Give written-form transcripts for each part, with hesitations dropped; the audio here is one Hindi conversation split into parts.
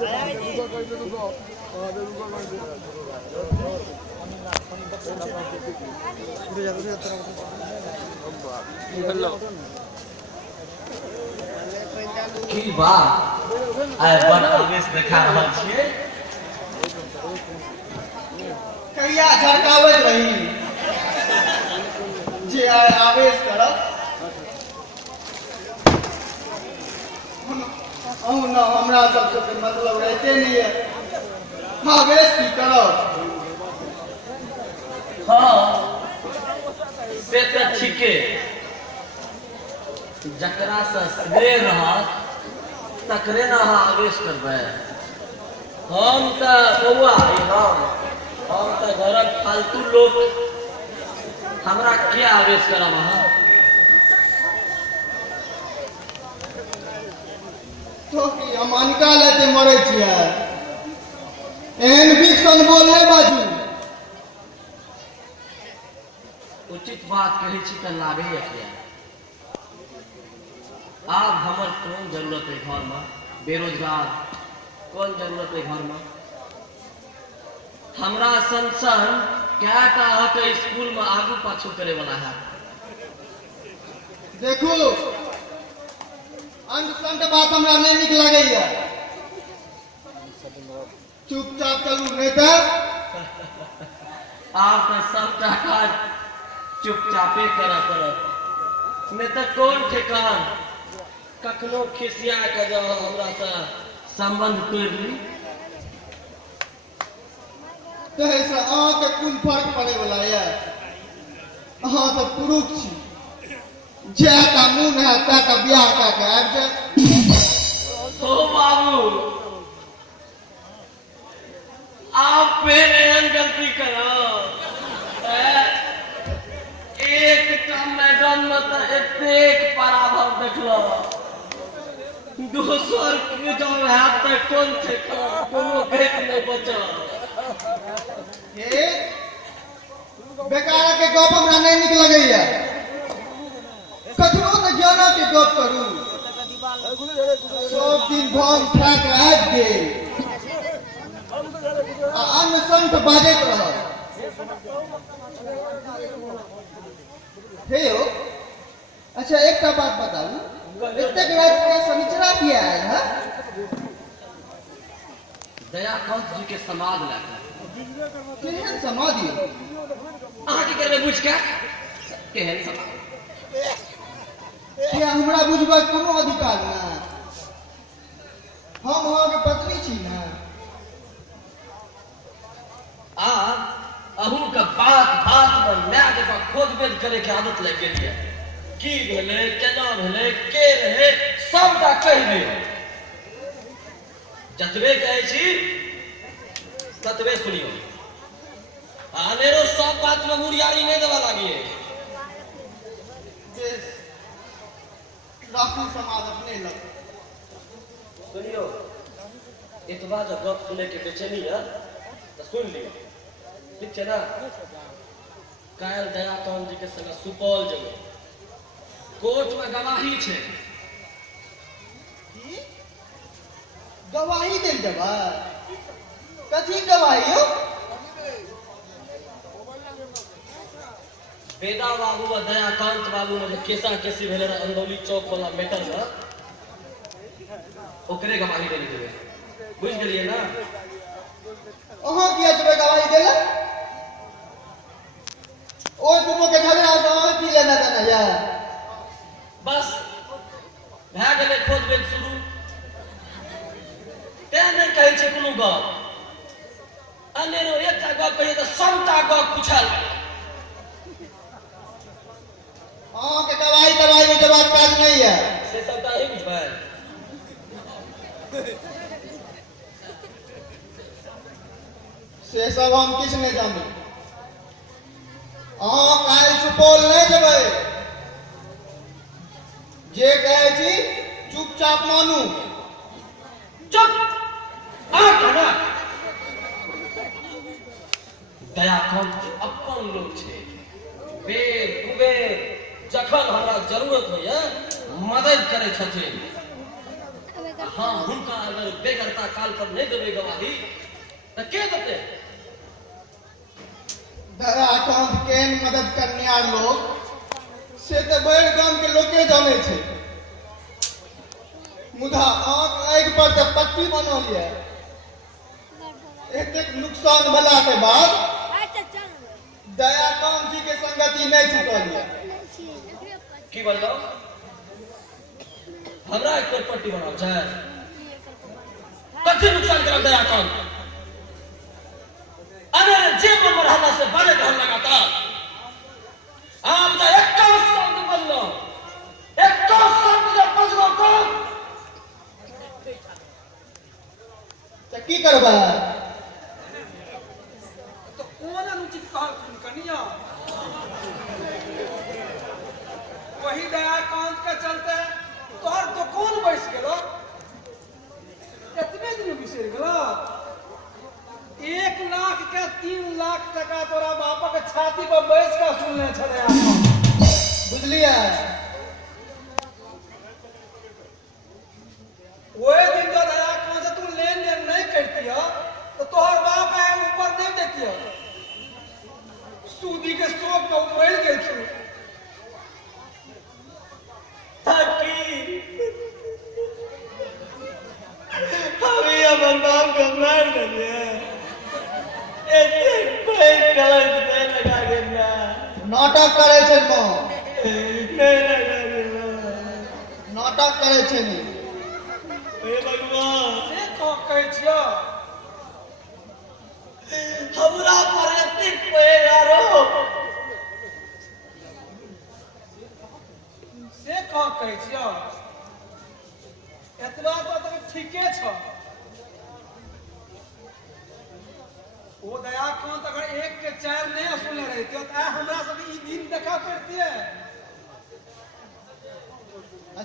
की बात आइ बड़ आवेश देखा रहल छियै। कहिया झरकावत रही जे आइ आवेश करब। अहू न हमरा सबसे कोई मतलब रहते नहीं है, आवेश की करब। हाँ से तो ठीके, जकरा से सगरे रहत तकरे न अहाँ आवेश करबै। हम तो बौआ हम तो घरक फालतू लोग, हमरा क्या आवेश करब अहाँ। तो कि हम अनका लेते मरे छियै, एहन विक्सन बोलने बाजू। उचित बात कहै छी तऽ लागे किया। आब हमर कोन जरूरत है घर में, बेरोजगार कोन जरूरत है घर में। हमरा संसन क्या के स्कूल में आगू पाछू करे वाला है। देखू अंत संत बात हमरा नहीं निक लगैया, चुपचाप चलू नहीं तो आप तो सबटा काज चुपचापे करऽ पड़त, नहीं तो कौन ठेकान कखनो खिसिया के जब हमरा से संबंध तोड़ ली। तैसे अहाँके कोन फर्क पड़े वाला है। अहाँ तो पुरुष छी, जैटा मुन है तैटा ब्याह कऽ के आबि जाए। ओ बाबू आप फिर एहन गलती करो। एक मैडम में तो एतेक पराभव देखलो, दोसर के जब हैत तो कोन छै कोनो भेट नहीं बचल। हे बेकार के गप हमरा नहीं निक लगैया, कखनो तो ज्ञान के गप करू। सब दिन भांग खा के आबि गेल आ अन्न संत बाजैत रहल। हे यौ, अच्छा एक बात बताऊ, एतेक रात के शनिचरा किया आयल है? दयाकांत जी के समाध लाकर। केहन समाधि? अहाँ की करबै बुझ के केहन समाध? क्या हमरा बुझबाक कोनो अधिकार ना? हम अहाँके पत्नी छी ना। आ अहूँ के बात बात में माय जकाँ खोदबेद करे के आदत लग गेल है। की भेलै केना भेलै के रहे सबटा कहि दियौ। जतबे कहै छी ततबे सुनियो, अनेरो सब बात में मुरियारी नहीं देवा लागिए। राखू समाज अपने लग। सुनियो, इतबा जब गप सुने के बेचैनी है तो सुन लियो, ठीक है ना। काल्हि दयाकांत जी के संग सुपौल जेबै, कोर्ट में गवाही छै। गवाही देल जेबै? कथी गवाही हो? वेदा बाबू और दयाकांत बाबू में जो केसा केसी भेले रहे अंदौली चौक वाला मैटर में, ओकरे गवाही देने देबै, बुझ गेलिए ना। अहाँ किया जेबै गवाही देले? ओ दुनू के झगड़ा से अहाँ की लेना देना है? बस भए गेलै खोजबेद शुरू। तें नहीं कहै छै कोनो गप, अनेरो एकटा गप कहिए तो सबटा गप पूछल। हाँ के दवाई में जवाब काज नहीं है, से सबटा ही बुझबै। से सब हम किछ नहीं जानू। अहाँ काल्हि सुपौल नहीं जेबै, जे कहै छी चुपचाप मानू। चुप ना। दयाकांत जी अपन लोग छै, बेर कुबेर जखन हमरा जरूरत होइए मदद करै छथिन। हाँ हुनका अगर बेगरता काल पर नहीं देवे गवाही तो के देते? दयाकांत केन मदद करनिहार लोग से तो बड़ गांव के लोके जाने छे, मुदा आंख आगि पर तो पट्टी बनल है। एतेक नुकसान भला के बाद दयाकांत जी के संगति नहीं छूटल है। की बोल लो हमरा एक पर पट्टी बनाओ छै कथी नुकसान कर दयाकांत? अरे जेब में रहला से बड़े घर लगाता आम जा 21 शब्द बोललो 21 शब्द जब बजबो को तो की करबा? तो कौन अनुचित कहल कनिया? वही दयाकांत के चलते तोहर दुकान बैस गेलो, इतने दिन बिसर गेलो। 1 लाख के 3 लाख टका तोरा बापा के छाती पर बैस के सुनने छले। बुझलिए? वही दिन जो दयाकांत से तू लेन देन नहीं करती हो तो तोहर बाप है ऊपर नहीं देती हो। सूदी के शौक में मर गेल छू। ताकि हमें अपन बाप को मार दिया ऐसे कोई गलत नहीं लगा देना नाटक करे छे मां, नहीं लगा देना नाटक करे छे नी। हे भगवान से कह कहै छियो हमरा पर एतेक पैगारो से कह कहै छियो? एतबा तो ठीके छ। वो दयाकांत अगर 1 के 4 नहीं असुलने रहती तो हमरा सब ई दिन देखा करती है।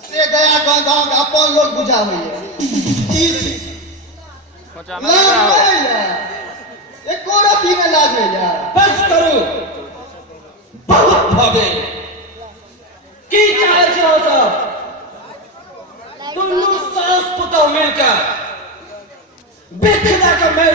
से दयाकांत हम अपन लोग बुझावे है। ई लाग है एको रति में लागे है। बस करो बहुत भगे की चाहे छो सब दुनू सास पुतोह मिलकर बिखरा के